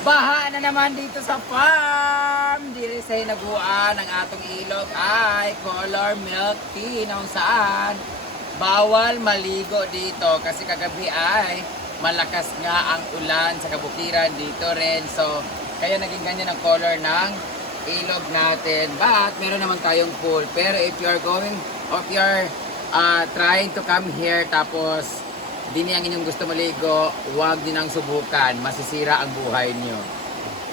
Baha na naman dito sa farm. Diri sa hinaguan ang atong ilog ay color milk tea na kung saan bawal maligo dito kasi kagabi ay malakas nga ang ulan sa kabukiran dito rin. So, kaya naging ganyan ang color ng ilog natin. But, meron naman tayong pool. Pero if you are going, or if you are trying to come here tapos di niyang inyong gusto maligo, huwag din ang subukan. Masisira ang buhay niyo.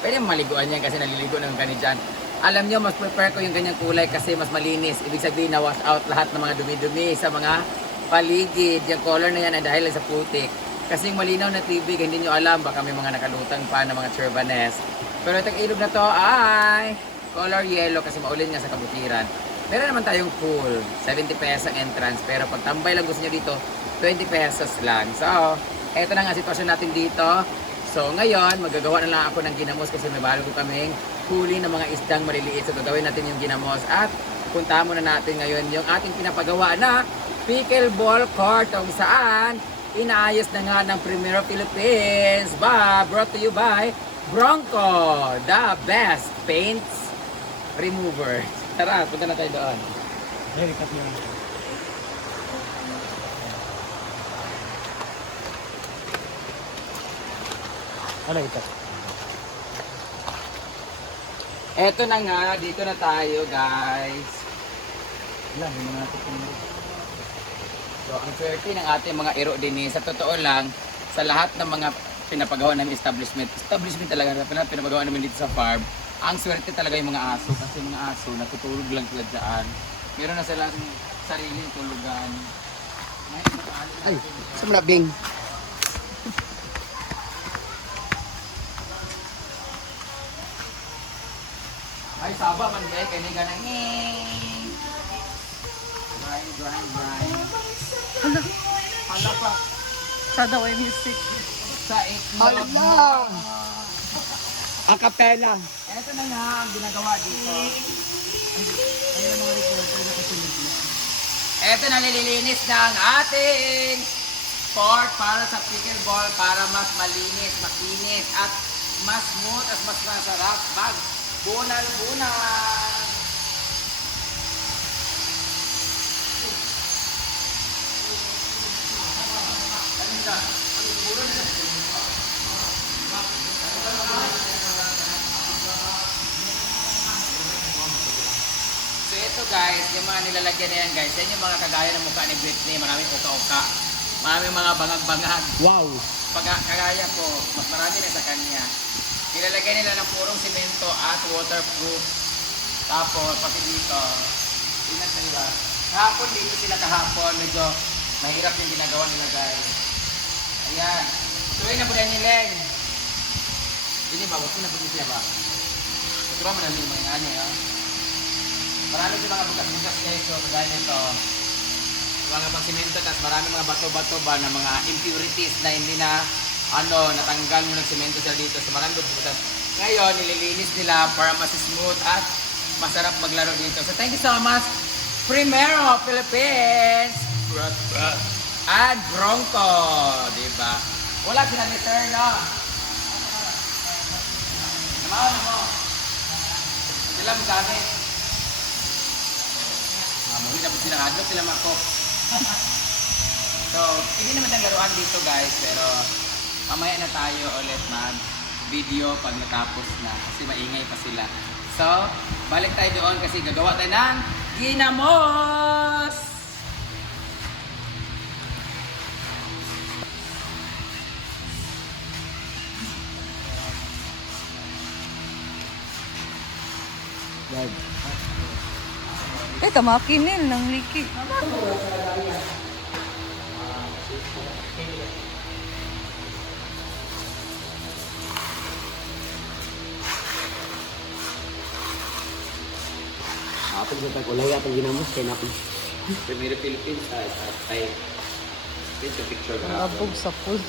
Pwede maliguan yan kasi naliligo ng kani dyan. Alam niyo, mas prefer ko yung ganyang kulay kasi mas malinis. Ibig sabihin na wash out lahat ng mga dumi-dumi sa mga paligid. Yung color na yan ay dahil sa putik. Kasi yung malinaw na tubig, hindi nyo alam, baka may mga nakalutang pa ng mga chervanes. Pero itong ilog na to ay color yellow kasi maulin nga sa kabutiran. Meron naman tayong pool, 70 pesos ang entrance. Pero pag tambay lang gusto nyo dito, 20 pesos lang. So, eto na nga sitwasyon natin dito. So, ngayon, magagawa na lang ako ng ginamos kasi may bago kaming huli ng mga isdang maliliit. So, gagawin natin yung ginamos at puntahan muna natin ngayon yung ating pinapagawa na pickleball court kung saan inaayos na nga ng Primero Philippines. Brought to you by Bronco, the best paints remover. Tara, punta na tayo doon. Very cut mo. Ano ito? Eto na nga, dito na tayo guys. Wala, hindi mo natin pinag. So, ang swerte ng ating mga iro din sa totoo lang, sa lahat ng mga pinapagawa namin establishment talaga, pinapagawa namin dito sa farm, ang swerte talaga yung mga aso. Kasi yung mga aso, natutulog lang sila dyan. Meron na silang sariling tulugan. Ay, sa malabing. Ay, saba man ba? Kaya nga na grind. Hala pa. Sada way music. Sa itlog. Hala! Acapella. Ito na nga ang ginagawa dito. Ayun ang mga reporter na kasunod dito. Ito na nililinis na ang ating court para sa pickleball para mas malinis, makinis at mas smooth at mas masarap pag bunal-bunal. So ito guys, yung mga nilalagyan na yan guys, yan yung mga kagaya ng mukha ni Britney, maraming uka-uka, maraming mga bangag-bangag. Wow! Kagaya ko, mas marami na sa kanya. Nilalagay nila ng purong simento at waterproof. Tapos pati dito, tingnan nila. Kahapon dito sila kahapon, medyo mahirap yung ginagawa nila guys. Ayan. Tuloy na po na nileng. Hindi ba? Huwag ko na po siya ba? Ito ba marami yung mga ano yun? Marami yung mga bukas-bukas guys. So, kagaya nito. Mga pang-simento, tapos marami mga bato-bato ba na mga impurities na hindi na natanggal mo nagsimento sila dito. So marami butas. Ngayon, nililinis nila para mas smooth at masarap maglaro dito. So thank you so much, Primero Philippines and Bronco, diba? Wala sila ni Sir, no? Namaw na mo. Sila magamit. Muli na po sila hadlok, sila makok. So, hindi naman ang laruan dito guys, pero mamaya na tayo ulit mag-video pag natapos na kasi maingay pa sila. So, balik tayo doon kasi gagawa tayo ng ginamos! Teka, makinin ng liki. Apag sa tag-ulay atong ginamos kay napin. Primero Philippines ay take a picture ka. Abog sa pool.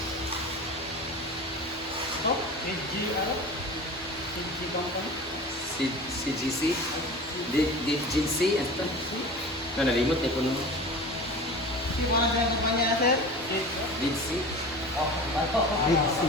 CGC? DGC? Ano? Nalimot eh kuno. Si mana dyan sa kanya, sir? DGC? Big C.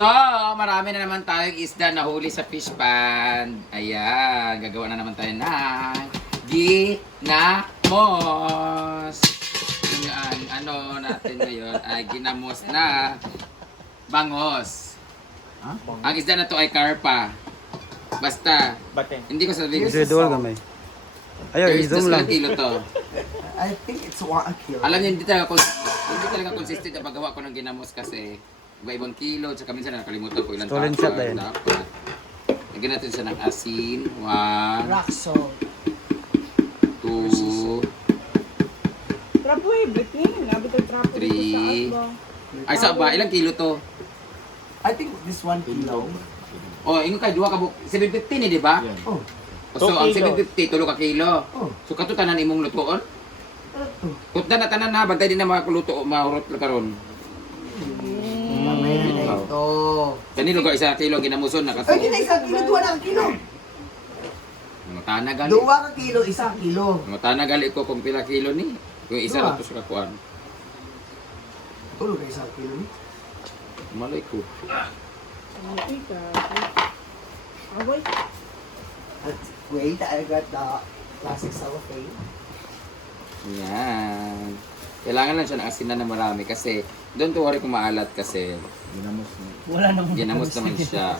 Oh, marami na naman tayong isda na huli sa fish pond. Ayan, gagawa na naman tayo ng ginamos. Yan, ano natin ngayon ay ginamos na bangos. Ang isda na to ay karpa. Basta, Bateng. hindi ko sabihin. Residual gamay. Ayaw, i-zoom lang. Kilo to. I think it's 1 kilo. Alam niyo, hindi talaga consistent ang paggawa ko ng ginamos kasi iba-ibang kilo, tsaka minsan nakalimutan ko ilang Stolen shot na yun. dapat. Lagyan natin siya ng asin. 1, Rock salt. 2, Trapo eh, Britney. Nabit ang trapo dito sa 3. Alba. Ay, sa ba? Ilang kilo to? I think this 1 kilo. Oh, ingon kay duha ka 750 ni, di ba? Oh. So, 2 ang kilos. 750 tulo ka kilo. Oh. So, kato tanan imong lutoon? Kutda na tanan na, bantay din na mga luto, mahurot na karon. Gamay na ito. Kani lugar isa kilo ginamuson na kato. Ay, hindi na 1 kilo, 2 na kilo. Mga tana gali. 2 ka kilo, 1 kilo. Mga tana gali ko kung pila kilo ni. Kung isa Duha. lang to sa kakuan. Tulog ka 1 kilo ni. Malay ko. Ay, ka. Away. Wait, I got the plastic cellophane. Yan. Kailangan lang siya ng asinan na marami kasi don't worry kung maalat kasi Wala namang ginamos naman siya.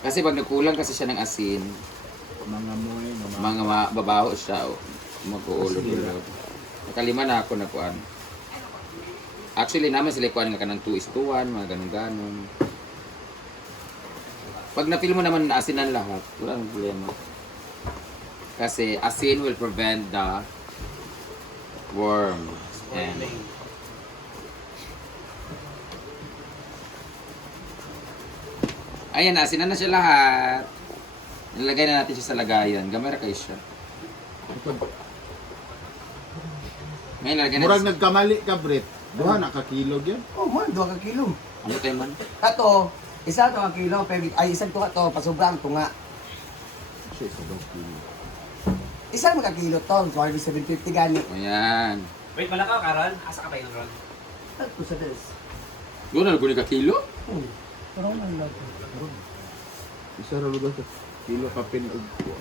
Kasi pag nagkulang kasi siya ng asin, mga babaho siya o mag-uulog-ulog. Nakalima na ako na kuan. Actually naman sila kuan nga kanang 2:1, mga ganun-ganon. Pag na-feel mo naman na asinan lahat, wala nang problema. Kasi asin will prevent the worms. And ayan, asinan na siya lahat. Nilagay na natin siya sa lagayan. Gamay ra kayo siya. Ngayon, lagyan Murag natin. nagkamali ka, Brit. Duha na ka kilo yan. Oh, man, 2 ka kilo. Ano tayo man? Kato, isa to ang kilo, pero ay isang to kato, pasobrang to nga. Siya sa daw kilo. Isang mga kilo to, sorry, 750 gani. Ayan. Wait, malakaw, Karon? Asa ka ba yung Ron? Ito sa des. Doon na nagkunin ka kilo? Parang man lang. Isa ra lugar ka kilo ka pinog ko.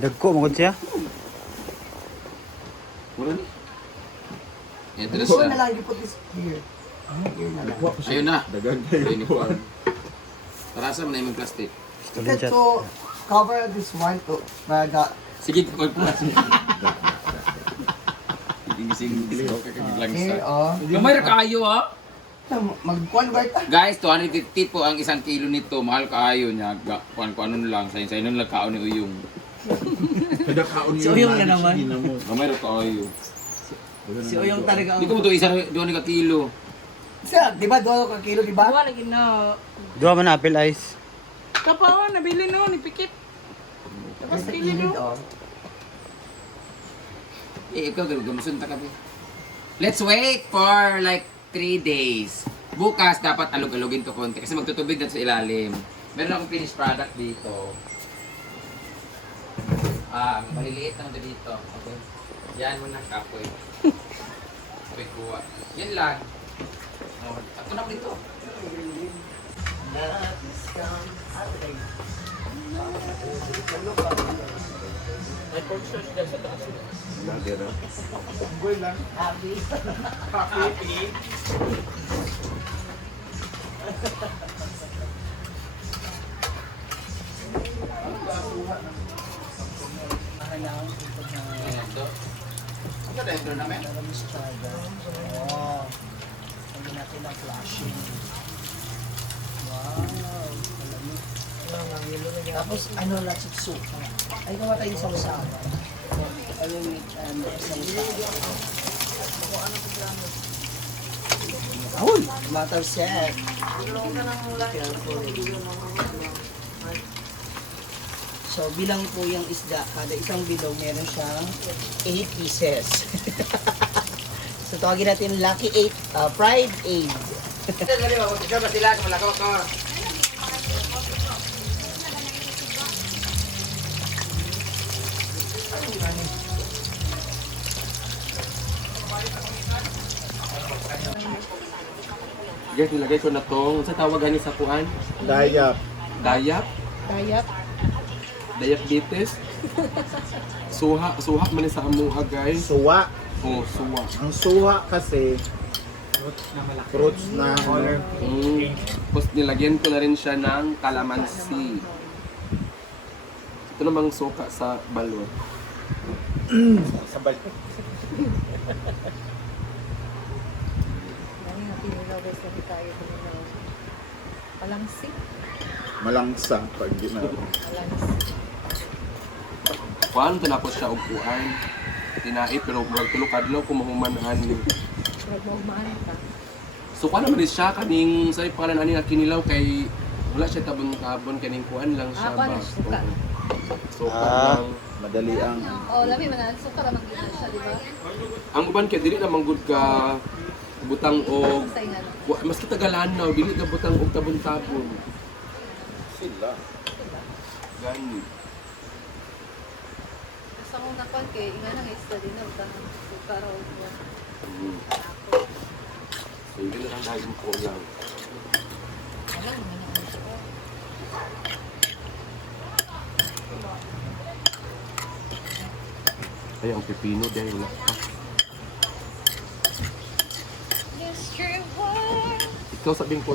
Dagko, magod siya. Mura ni. Ito na So siya. na lang, you put this here. Here na lang. Ayun na. Dagan kayo. Uniform. Tarasa mo na yung plastic. Stolen shot. So, cover this one to, baga, Sige, magpulas mo. Igising okay ka lang here, sa. oh. Gamay ra kayo ah. Mag-convert ka. Guys, 250 po ang isang kilo nito. Mahal kaayo niya. Kuan ko ano lang. Sa inon lang kaon ni Uyong. Kada kaon Si Uyong na naman. Gamay ra kaayo. Si Uyong talaga Hindi ko mo ito isa doon ka kilo. Sa, di ba, 2 ka kilo, di ba? Buwan lagi na. Duha man na apple ice. Kapawan, nabili no, ni Pikit. Tapos Sa pili gilid, no. oh. Ikaw, gamusun ta kape. Let's wait for like 3 days. Bukas, dapat alog-alogin to konti kasi magtutubig na sa ilalim. Meron akong finished product dito. Maliliit naman dito. Okay. Yan mo na kapoy. Okay, kuha. Yan lang. Oh, ako na dito. Ayan to. Ano na ito namin? Oh. Sabi natin ang flashing. Wow. Tapos, ano, lots of soup. Ay, gawa tayo sa usawa. Ano yung sa usawa. Ahoy! Matter set. So, bilang po yung isda, kada isang bilog, meron siyang 8 pieces. So, tawagin natin Lucky 8, Pride 8. Dali ba, mag-picture ba sila? Malakaw ka. Guys, nilagay ko na tong, sa tawagan ni sa kuan? Dayap. Dayak? Dayap. Diabetes? Suha man ni sa amuha guys. Suwa. Oh, suwa. Ang suwa kasi, fruits na Tapos nilagyan ko na rin siya ng calamansi. Ito namang suka sa balot. sa balik. Ano yung pinilaw guys na tayo pinilaw. Palangsi. Malangsa pag ginawa. Palangsi. Kuan tinapos siya og kuan. Tinait pero murag tulo kadlaw kumahumanan. Nagmahmaan ka. So kuan naman siya kaning sa pangalan ani nga kinilaw kay wala siya tabon-tabon kaning kuan lang siya kuan lang, suka. Suka Ah. lang. Madali ang Oh, labi man ang suka ra magiging siya, di ba? Ang uban kay dili na manggod ka butang og Sa ingano. mas kita galanaw dili ka butang og tabon-tabon. sila. Gani. Sa kong nakuan kay ingano nga isda din na utang suka ra og kuwan. So yun lang dahil ko lang. Wala naman ang suka. Ay ang pepino dahil wala pa. Ikaw sabing ko